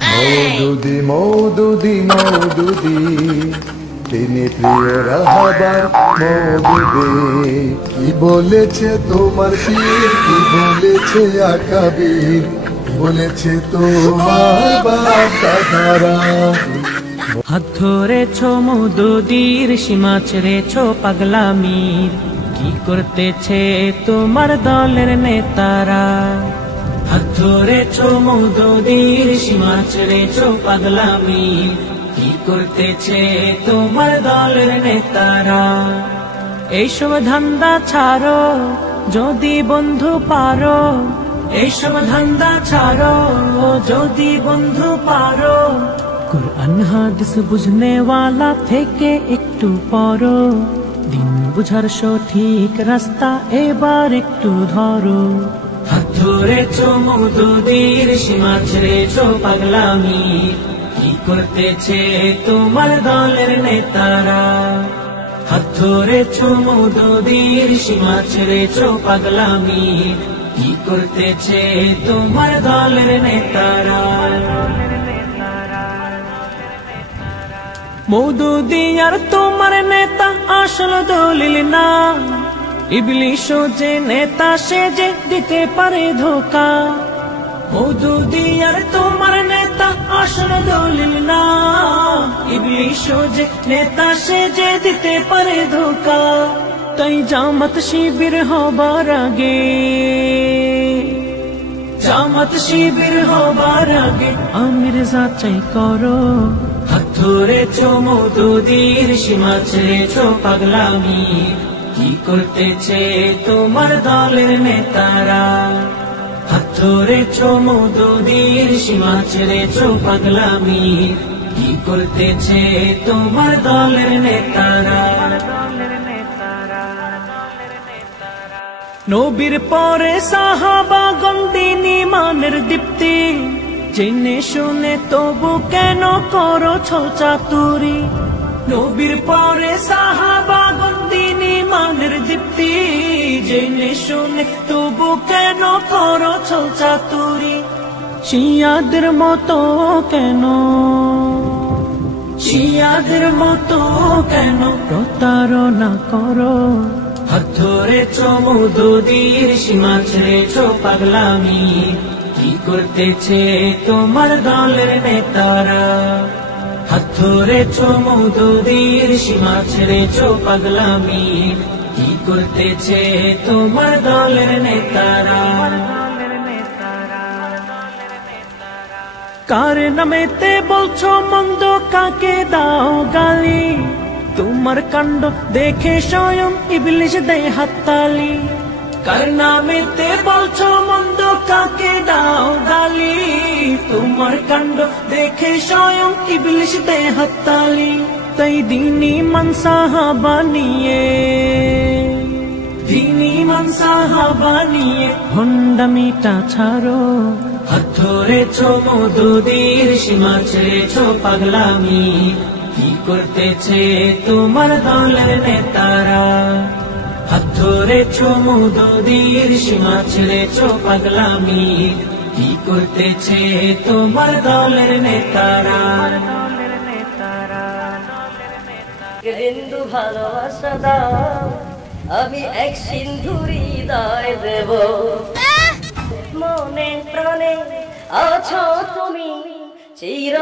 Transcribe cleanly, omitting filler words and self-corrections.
মওদুদি মওদুদি মওদুদি, তিনি প্রিয় রাহাবার মওদুদি। কি বলেছে তোমার পীর, কি বলেছে আকাবির, বলেছে তোমার বাপ দাদারা। হাত ধরেছো মওদুদির, সীমা ছেড়েছো পাগলামির, কি করতেছে তোমার দলের নেতারা? হাত ধরেছো মওদুদির, সীমা ছেড়েছো পাগলামির, কি করতেছে তোমার দলের নেতারা? এইসব ধান্দা ছাড়ো যদি বন্ধু পারো, এইসব ধান্দা ছাড়ো যদি বন্ধু পারো। কুরআন হাদিস বুঝনে ওয়ালা থেকে একটু পড়ো, দিন বুঝার সঠিক রাস্তা এবার একটু ধরো। হাত ধরেছো মওদুদির, সীমা ছেড়েছো পাগলামির, কি করতেছে তোমার দলের নেতারা? হাত ধরেছো মওদুদির, সীমা ছেড়েছো পাগলামির, কি করতেছে তোমার দলের নেতারা? মওদুদি আর তোমার নেতা আসল দলিল না, ইবলিশও যে নেতা সে যে দিতে পারে ধোকা। মওদুদি আর তোমার নেতা আসল দলিল না, ইবলিশও যে নেতা সে যে দিতে পারে ধোকা। তাই জামাত শিবির হবার আগে, জামাত শিবির হবার আগে আমির যাচাই করো। হাত ধরেছো মওদুদির, সীমা ছেড়েছো পাগলামির, কি করতেছে তোমার দলের নেতারা? হাত ধরেছো মওদুদির, সীমা ছেড়েছো পাগলামির, কি করতেছে তোমার দলের নেতারা? নবীর পরে সাহাবাগণ দ্বীন ঈমানের দীপ্তি, জেনে শুনে তবু কেন করো ছল চাতুরি? নবীর পরে সাহাবাগণ দ্বীন ঈমানের দীপ্তি, জেনে শুনে তবু কেন করো ছল চাতুরি? শিয়াদের মতো কেন, শিয়াদের মতো কেন প্রতারণা করো? হাত ধরেছো মওদুদির, সীমা ছেড়েছো পাগলামির, কি করতেছে তোমার দলের নেতারা? হাত ধরেছো মওদুদির, সীমা ছেড়েছো পাগলামির, কি করতেছে তোমার দলের নেতারা? কার নামেতে বলছো মন্দ, কাকে দাও গালি? তোমার কাণ্ড দেখে স্বয়ং ইবলিশ দেয় হাততালি। কার নামেতে বলছো মন্দ, কাকে দাও গালি? তোমার কাণ্ড দেখে স্বয়ং ইবলিশ দেয় হাততালি। তাই দ্বীন ঈমান সাহাবা নিয়ে, দ্বীন ঈমান সাহাবা নিয়ে ভণ্ডামিটা ছাড়ো। হাত ধরেছো মওদুদির, সীমা ছেড়েছো পাগলামির, কি করতেছে তোমার দলের নেতারা? হাত ধরেছো মওদুদির, সীমা ছেড়েছো পাগলামির, কি করতেছে তোমার দলের নেতারা? বিন্দু ভালোবাসা দাও, আমি এক সিন্ধু হৃদয় দেব। মনে প্রাণে আছো তুমি চির